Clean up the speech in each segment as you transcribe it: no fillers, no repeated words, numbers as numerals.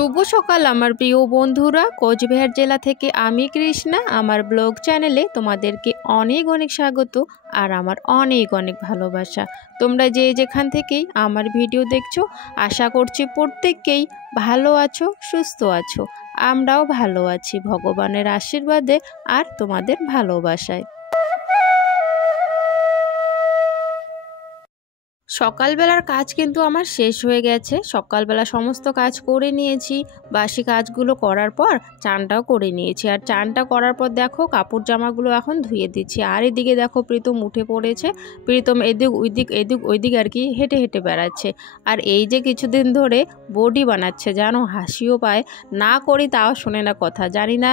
শুভ সকাল আমার প্রিয় বন্ধুরা। কোচবিহার জেলা থেকে আমি কৃষ্ণা আমার ব্লগ চ্যানেলে তোমাদেরকে অনেক অনেক স্বাগত আর আমার অনেক অনেক ভালোবাসা। তোমরা যে যেখান থেকেই আমার ভিডিও দেখছো আশা করছি প্রত্যেককেই ভালো আছো, সুস্থ আছো। আমরাও ভালো আছি ভগবানের আশীর্বাদে আর তোমাদের ভালোবাসায়। সকালবেলার কাজ কিন্তু আমার শেষ হয়ে গেছে। সকালবেলা সমস্ত কাজ করে নিয়েছি। বাসি কাজগুলো করার পর চানটাও করে নিয়েছি। আর চানটা করার পর দেখো কাপড় জামাগুলো এখন ধুয়ে দিচ্ছি। আর এদিকে দেখো প্রীতম উঠে পড়েছে। প্রীতম এদিক ওইদিক আর কি হেঁটে হেঁটে বেড়াচ্ছে। আর এই যে কিছুদিন ধরে বডি বানাচ্ছে, জানো হাসিও পায়। না করি তাও শোনে না কথা, জানি না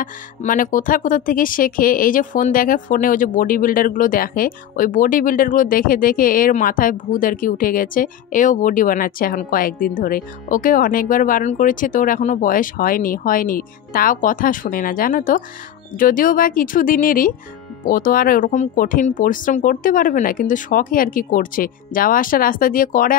মানে কোথা থেকে শেখে। এই যে ফোন দেখে, ফোনে ওই যে বডি বিল্ডারগুলো দেখে, ওই বডি বিল্ডারগুলো দেখে দেখে এর মাথায় ভূত আর কি উঠে গেছে। এও বডি বানাচ্ছে এখন কয়েকদিন ধরে। ওকে অনেকবার বারণ করেছে, তোর এখনো বয়স হয়নি, তাও কথা শোনে না, জানো তো। যদিও বা কিছু দিনেরই, ও তো আর ওরকম কঠিন পরিশ্রম করতে পারবে না, কিন্তু শখই আর কি করছে। যাওয়া আসা রাস্তা দিয়ে করে,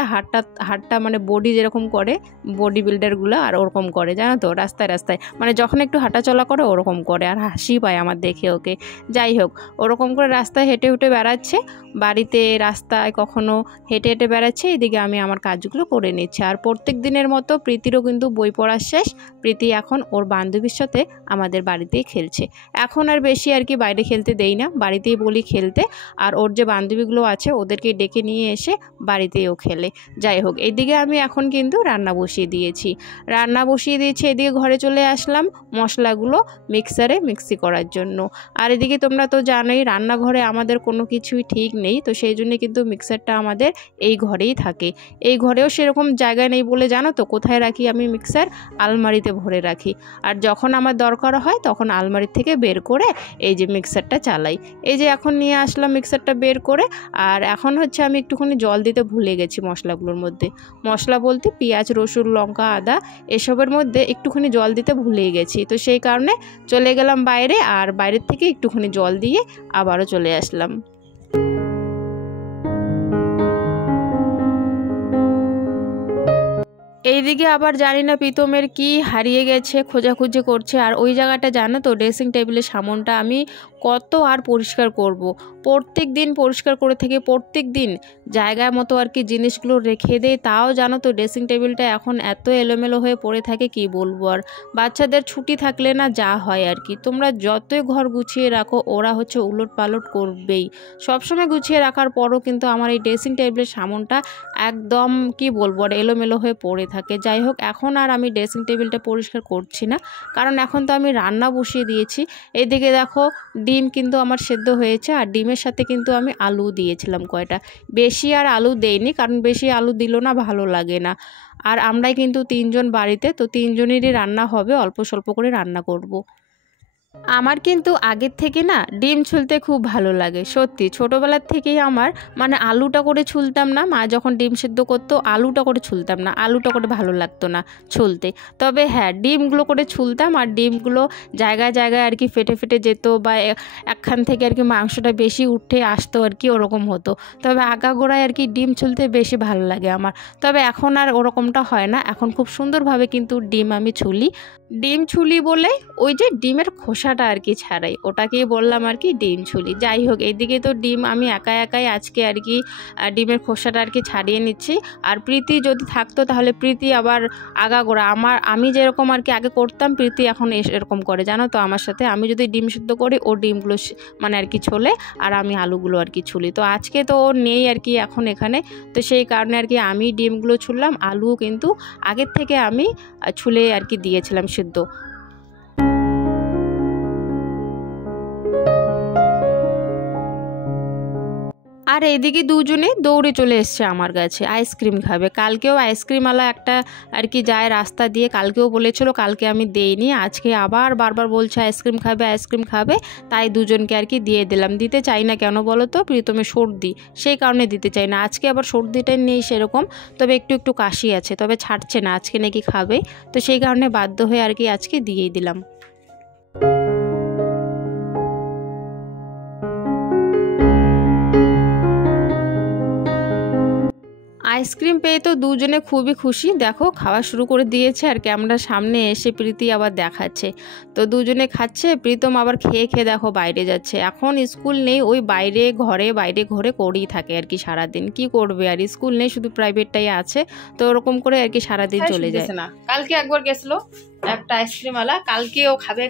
হাটটা মানে বডি যেরকম করে বডি বিল্ডারগুলো আর ওরকম করে, জানো তো। রাস্তায় মানে যখন একটু হাঁটা চলা করে ওরকম করে, আর হাসি পায় আমার দেখে ওকে। যাই হোক, ওরকম করে রাস্তায় হেঁটে বেড়াচ্ছে। বাড়িতে রাস্তায় কখনো হেঁটে বেড়াচ্ছে, এদিকে আমি আমার কাজগুলো করে নিচ্ছি। আর প্রত্যেক দিনের মতো প্রীতিরও কিন্তু বই পড়া শেষ। প্রীতি এখন ওর বান্ধবীর সাথে আমাদের বাড়িতেই খেলছে। এখন আর বেশি আর কি বাইরে খেলতে দেই না, বাড়িতেই বলি খেলতে। আর ওর যে বান্ধবীগুলো আছে ওদেরকে ডেকে নিয়ে এসে বাড়িতেও খেলে। যাই হোক, এদিকে আমি এখন কিন্তু রান্না বসিয়ে দিয়েছি। এদিকে ঘরে চলে আসলাম মশলাগুলো মিক্সি করার জন্য। আর এদিকে তোমরা তো জানোই রান্নাঘরে আমাদের কোনো কিছুই ঠিক নেই, তো সেই জন্য কিন্তু মিক্সারটা আমাদের এই ঘরেই থাকে। এই ঘরেও সেরকম জায়গা নেই বলে জানো তো কোথায় রাখি আমি মিক্সার? আলমারিতে ভরে রাখি। আর যখন আমার দরকার হয় তখন আলমারি থেকে বের করে এই যে মিক্সারটা চালাই। এই যে এখন নিয়ে আসলাম মিক্সারটা বের করে। আর এখন হচ্ছে আমি একটুখানি জল দিতে ভুলে গেছি মশলাগুলোর মধ্যে। মশলা বলতে পেঁয়াজ, রসুন, লঙ্কা, আদা এসবের মধ্যে একটুখানি জল দিতে ভুলে গেছি। তো সেই কারণে চলে গেলাম বাইরে, আর বাইরের থেকে একটুখানি জল দিয়ে আবারও চলে আসলাম। এইদিকে আবার জানি না প্রীতমের কি হারিয়ে গেছে, খোঁজাখুঁজি করছে। আর ওই জায়গাটা জানো তো, ড্রেসিং টেবিলের সামনটা আমি কত আর পরিষ্কার করব। প্রত্যেক দিন পরিষ্কার করে থেকে প্রত্যেক দিন জায়গার মতো আর কি জিনিসগুলো রেখে দেয়, তাও জানো তো ড্রেসিং টেবিলটা এখন এত এলোমেলো হয়ে পড়ে থাকে কি বলবো। আর বাচ্চাদের ছুটি থাকলে না যা হয় আর কি, তোমরা যতই ঘর গুছিয়ে রাখো ওরা হচ্ছে উলট পালট করবেই। সবসময় গুছিয়ে রাখার পরও কিন্তু আমার এই ড্রেসিং টেবিলের সামনটা একদম কি বলবো আর এলোমেলো হয়ে পড়ে থাকে। যাই হোক, এখন আর আমি ড্রেসিং টেবিলটা পরিষ্কার করছি না, কারণ এখন তো আমি রান্না বসিয়ে দিয়েছি। এদিকে দেখো ডিম কিন্তু আমার সেদ্ধ হয়েছে, আর ডিমের সাথে কিন্তু আমি আলু দিয়েছিলাম কয়টা। বেশি আর আলু দেইনি, কারণ বেশি আলু দিল না ভালো লাগে না। আর আমরাই কিন্তু 3 জন বাড়িতে, তো 3 জনেরই রান্না হবে, অল্প স্বল্প করে রান্না করব। আমার কিন্তু আগের থেকে না ডিম ছুলতে খুব ভালো লাগে, সত্যি। ছোটোবেলার থেকেই আমার মানে আলুটা করে ছুলতাম না, মা যখন ডিম সেদ্ধ করতো আলুটা করে ছুলতাম না, আলুটা করে ভালো লাগতো না ছুলতে। তবে হ্যাঁ, ডিমগুলো করে ছুলতাম, আর ডিমগুলো জায়গায় জায়গায় আর কি ফেটে যেত, বা একখান থেকে আর কি মাংসটা বেশি উঠে আসতো আর কি, ওরকম হতো। তবে আগাগোড়ায় আর কি ডিম ছুলতে বেশি ভালো লাগে আমার। তবে এখন আর ওরকমটা হয় না, এখন খুব সুন্দরভাবে কিন্তু ডিম আমি ছুলি বলে ওই যে ডিমের খোসাটা আর কি ছাড়াই, ওটাকেই বললাম আর কি ডিম ছুলি। যাই হোক, এইদিকে তো ডিম আমি একাই আজকে আর কি ডিমের খোসাটা আর কি ছাড়িয়ে নিচ্ছি। আর প্রীতি যদি থাকতো তাহলে প্রীতি আবার আগাগোড়া আমি যেরকম আর কি আগে করতাম, প্রীতি এখন এরকম করে, জানো তো আমার সাথে। আমি যদি ডিম সিদ্ধ করি ও ডিমগুলো মানে আর কি ছোলে, আর আমি আলুগুলো আর কি ছুলি। তো আজকে তো ও নেই আর কি এখন এখানে, তো সেই কারণে আর কি আমি ডিমগুলো ছুললাম, আলুও কিন্তু আগের থেকে আমি ছুলে আর কি দিয়েছিলাম সিদ্ধ। আর এদিকে দুজনে দৌড়ে চলে এসছে আমার কাছে আইসক্রিম খাবে। কালকেও আইসক্রিমওয়ালা একটা আর কি যায় রাস্তা দিয়ে, কালকেও বলেছিল, কালকে আমি দেইনি, আজকে আবার বারবার বলছে আইসক্রিম খাবে। তাই দুজনকে আর কি দিয়ে দিলাম। দিতে চাই না কেন বলো তো, প্রীতমের সর্দি, সেই কারণে দিতে চাই না। আজকে আবার সর্দিটাই নেই সেরকম, তবে একটু কাশি আছে, তবে ছাড়ছে না, আজকে নাকি খাবে। তো সেই কারণে বাধ্য হয়ে আর কি আজকে দিয়েই দিলাম। আইসক্রিম পেয়ে তো দুজনে খুবই খুশি। দেখো খাওয়া শুরু করে দিয়েছে আর ক্যামেরার সামনে এসে প্রীতি আবার দেখাচ্ছে। তো দুজনে খাচ্ছে, প্রীতম আবার খেয়ে খেয়ে দেখো বাইরে যাচ্ছে। এখন স্কুল নেই, ওই বাইরে ঘরে করেই থাকে আর কি সারাদিন। কি করবে আর, স্কুল নেই, শুধু প্রাইভেটটাই আছে, তো ওরকম করে আর কি সারাদিন চলে যায়। না কালকে একবার গেছিলো একটা আইসক্রিমওয়ালা, কালকেও খাবে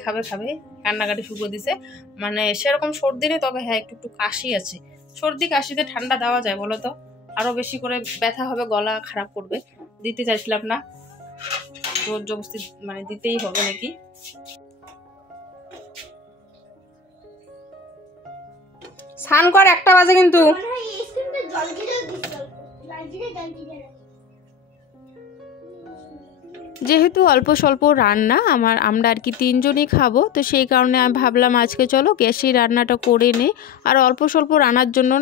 কান্নাকাটি শুরু দিছে। মানে সেরকম সর্দি নেই, তবে হ্যাঁ একটু একটু কাশি আছে। সর্দি কাশিতে ঠান্ডা দেওয়া যায় বলো তো? আরো বেশি করে ব্যথা হবে, গলা খারাপ করবে। দিতে চাইছিলাম না, জোর জবরদস্তি মানে দিতেই হবে নাকি। স্নান কর, 1টা বাজে কিন্তু। যেহেতু অল্প স্বল্প রান্না আমরা আর কি 3 জনই খাবো, তো সেই কারণে আমি ভাবলাম আজকে চলো গ্যাসেই রান্নাটা করে নে। আর অল্প স্বল্প রান্নার জন্য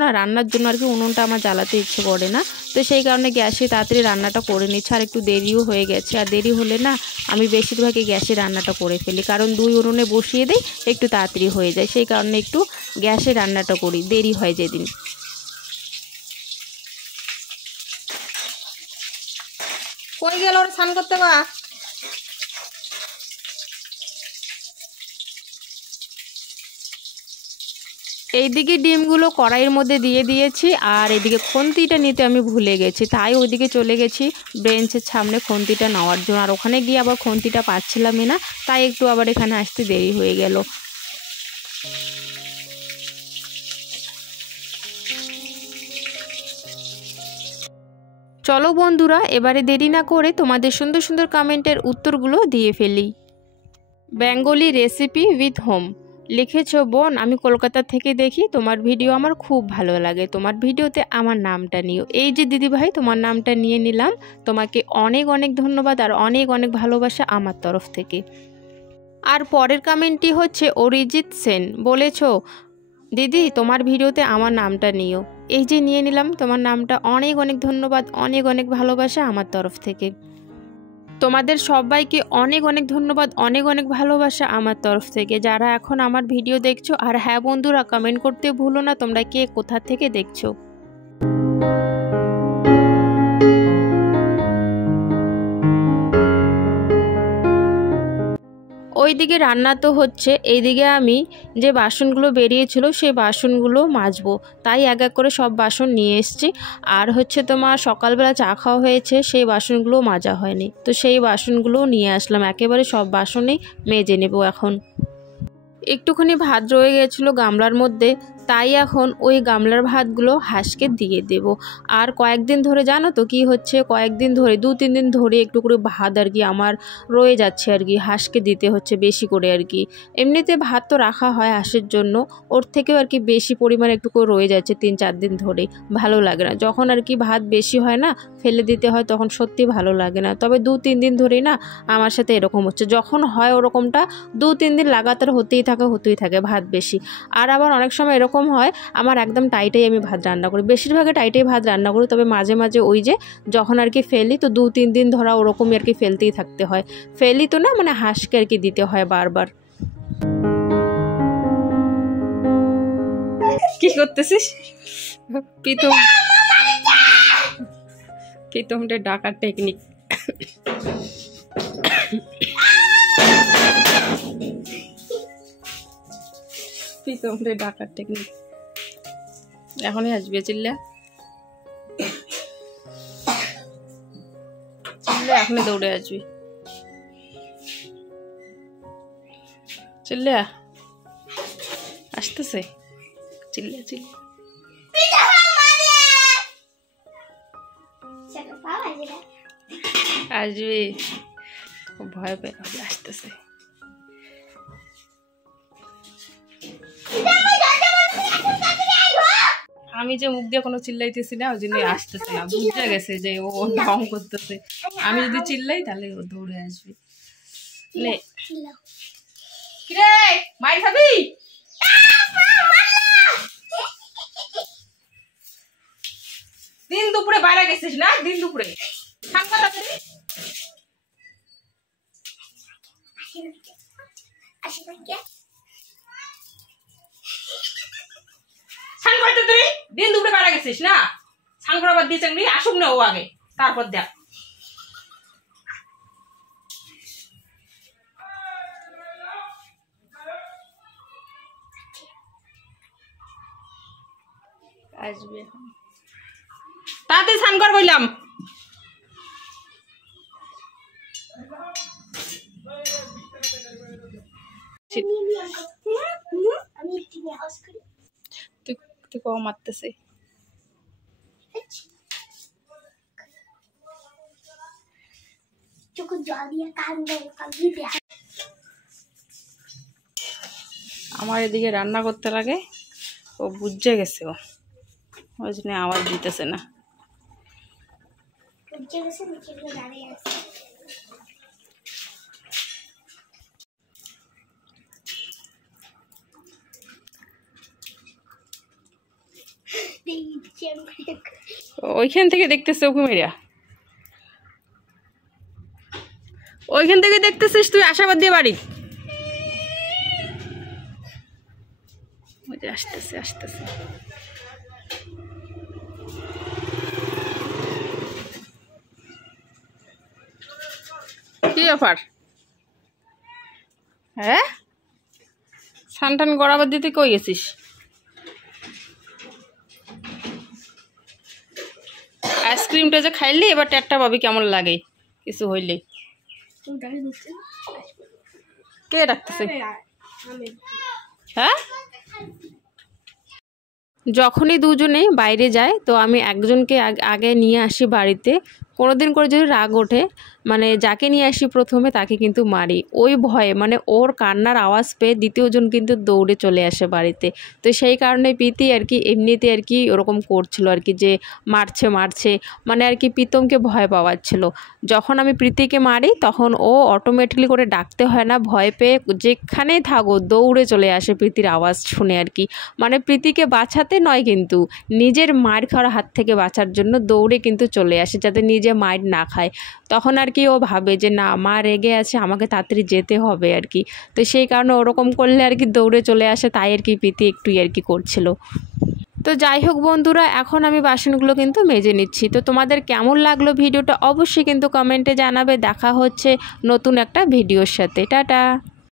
আর কি উনুনটা আমার জ্বালাতে ইচ্ছে করে না, তো সেই কারণে গ্যাসে তাড়াতাড়ি রান্নাটা করে নিচ্ছি। আর একটু দেরিও হয়ে গেছে, আর দেরি হলে না আমি বেশিরভাগই গ্যাসে রান্নাটা করে ফেলি, কারণ 2 উনুনে বসিয়ে দিই, একটু তাড়াতাড়ি হয়ে যায়। সেই কারণে একটু গ্যাসে রান্নাটা করি, দেরি হয় যেদিন। কই গেল ওর স্নান করতে বা? এইদিকে ডিমগুলো কড়াইয়ের মধ্যে দিয়ে দিয়েছি, আর এদিকে খুন্তিটা নিতে আমি ভুলে গেছি, তাই ওইদিকে চলে গেছি বেঞ্চের সামনে খুন্তিটা নেওয়ার জন্য। আর ওখানে গিয়ে আবার খুন্তিটা পাচ্ছিলামই না, তাই একটু আবার এখানে আসতে দেরি হয়ে গেল। চলো বন্ধুরা, এবারে দেরি না করে তোমাদের সুন্দর সুন্দর কমেন্টের উত্তরগুলো দিয়ে ফেলি। বেঙ্গলি রেসিপি উইথ হোম লিখেছো বোন, আমি কলকাতা থেকে দেখি, তোমার ভিডিও আমার খুব ভালো লাগে, তোমার ভিডিওতে আমার নামটা নিও। এই যে দিদিভাই, তোমার নামটা নিয়ে নিলাম, তোমাকে অনেক অনেক ধন্যবাদ আর অনেক অনেক ভালোবাসা আমার তরফ থেকে। আর পরের কমেন্টটি হচ্ছে অরিজিৎ সেন, বলেছো দিদি তোমার ভিডিওতে আমার নামটা নিও। এই যে নিয়ে নিলাম তোমার নামটা, অনেক অনেক ধন্যবাদ, অনেক অনেক ভালোবাসা আমার তরফ থেকে। তোমাদের সবাইকে অনেক অনেক ধন্যবাদ, অনেক অনেক ভালোবাসা আমার তরফ থেকে, যারা এখন আমার ভিডিও দেখছো। আর হ্যাঁ বন্ধুরা, কমেন্ট করতে ভুলো না তোমরা কে কোথা থেকে দেখছো। ওইদিকে রান্না তো হচ্ছে, এইদিকে আমি যে বাসনগুলো বেরিয়েছিল সেই বাসনগুলো মাজবো, তাই এক এক করে সব বাসন নিয়ে এসেছি। আর হচ্ছে তোমার সকালবেলা চা খাওয়া হয়েছে, সেই বাসনগুলো মাজা হয়নি, তো সেই বাসনগুলোও নিয়ে আসলাম, একেবারে সব বাসনই মেজে নেব এখন। একটুখানি ভাত রয়ে গেছিলো গামলার মধ্যে, তাই এখন ওই গামলার ভাতগুলো হাঁসকে দিয়ে দেব। আর কয়েকদিন ধরে জানো তো কি হচ্ছে, কয়েকদিন ধরে 2-3 দিন ধরে একটু করে ভাত আর কি আমার রয়ে যাচ্ছে আর কি, হাঁসকে দিতে হচ্ছে বেশি করে আর কি। এমনিতে ভাত তো রাখা হয় হাঁসের জন্য, ওর থেকেও আর কি বেশি পরিমাণে একটু করে রয়ে যাচ্ছে 3-4 দিন ধরে। ভালো লাগে না যখন আর কি ভাত বেশি হয় না, ফেলে দিতে হয়, তখন সত্যি ভালো লাগে না। তবে 2-3 দিন ধরেই না আমার সাথে এরকম হচ্ছে, যখন হয় ওরকমটা 2-3 দিন লাগাতার হতেই থাকে ভাত বেশি। আর আবার অনেক সময় এরকম হয় আমার একদম টাইটেই আমি ভাত রান্না করি, বেশিরভাগই টাইটেই ভাত রান্না করি, তবে মাঝে মাঝে ওই যে যখন আর কি ফেলি, তো 2-3 দিন ধরা ওরকমই আর কি ফেলতেই থাকতে হয়। ফেলি তো না, মানে হাঁসকে আর কি দিতে হয় বারবার। কি করতেছিস? প্রীতমটা ডাকার টেকনিক। প্রীতমটা ডাকার টেকনিক এখনই আসবে, চিল্লা এখনই দৌড়ে আসবি, চিল্লা আসতেছে, চিল্লা আসবে, ভয় পেয়ে আসতেছে। আমি যে মুখ দিয়ে কোনো চিল্লাইতেছি না, ওই জন্য আসতেছে না, বুঝতে গেছে যে ও ঢং করতেছে। আমি যদি চিল্লাই তাহলে ও দৌড়ে আসবে। কিরে মাই খাবি? দিন দুপুরে বাইরে গেছিস না? দিন দুপুরে দিন দুপুরে বাইরে গেছিস না? স্নান করাবার দিয়ে চাকরি আসুক না ও আগে, তারপর দেখ। আসবে এখন, তাড়াতাড়ি স্নান কর বললাম। তুই কম মারতেছে। আমার এদিকে রান্না করতে লাগে, ও বুঝে গেছে, ও ওই জন্য আওয়াজ দিতেছে না। ওইখান থেকে দেখতেছে ওকে মেরিয়া, ওইখান থেকে দেখতেছিস তুই আশাবাদ দিয়ে বাড়ি। আসতেছে আসতেছে। কি ব্যাপার? হ্যাঁ, সানটান গড়াবার দিতে কই গেছিস? আইসক্রিমটা যে খাইলি এবার টেটটা পাবি কেমন লাগে কিছু হইলে। কে ডাকতেছে? হ্যাঁ, যখনই দুজনে বাইরে যায় তো আমি একজনকে আগে নিয়ে আসি বাড়িতে। কোনোদিন করে যদি রাগ ওঠে, মানে যাকে নিয়ে আসি প্রথমে তাকে কিন্তু মারি, ওই ভয়ে, মানে ওর কান্নার আওয়াজ পেয়ে দ্বিতীয়জন কিন্তু দৌড়ে চলে আসে বাড়িতে। তো সেই কারণে প্রীতি আর কি এমনিতে আর কি ওরকম করছিল আর কি, যে মারছে মানে আর কি প্রীতমকে ভয় পাওয়াচ্ছিল। যখন আমি প্রীতিকে মারি তখন ও অটোমেটিকলি করে ডাকতে হয় না, ভয় পেয়ে যেখানেই থাকো দৌড়ে চলে আসে প্রীতির আওয়াজ শুনে আর কি। মানে প্রীতিকে বাঁচাতে নয়, কিন্তু নিজের মার খাওয়ার হাত থেকে বাঁচার জন্য দৌড়ে কিন্তু চলে আসে, যাতে নিজে মার না খায়। তখন আর কি ও ভাবে যে না, মা রেগে আছে, আমাকে তাড়াতাড়ি যেতে হবে আর কি। তো সেই কারণে ওরকম করলে আর কি দৌড়ে চলে আসে, তাই আর কি প্রীতি একটু আর কি করছিল। তো যাই হোক বন্ধুরা, এখন আমি বাসনগুলো কিন্তু মেজে নিচ্ছি। তো তোমাদের কেমন লাগলো ভিডিওটা অবশ্যই কিন্তু কমেন্টে জানাবে। দেখা হচ্ছে নতুন একটা ভিডিওর সাথে। টাটা।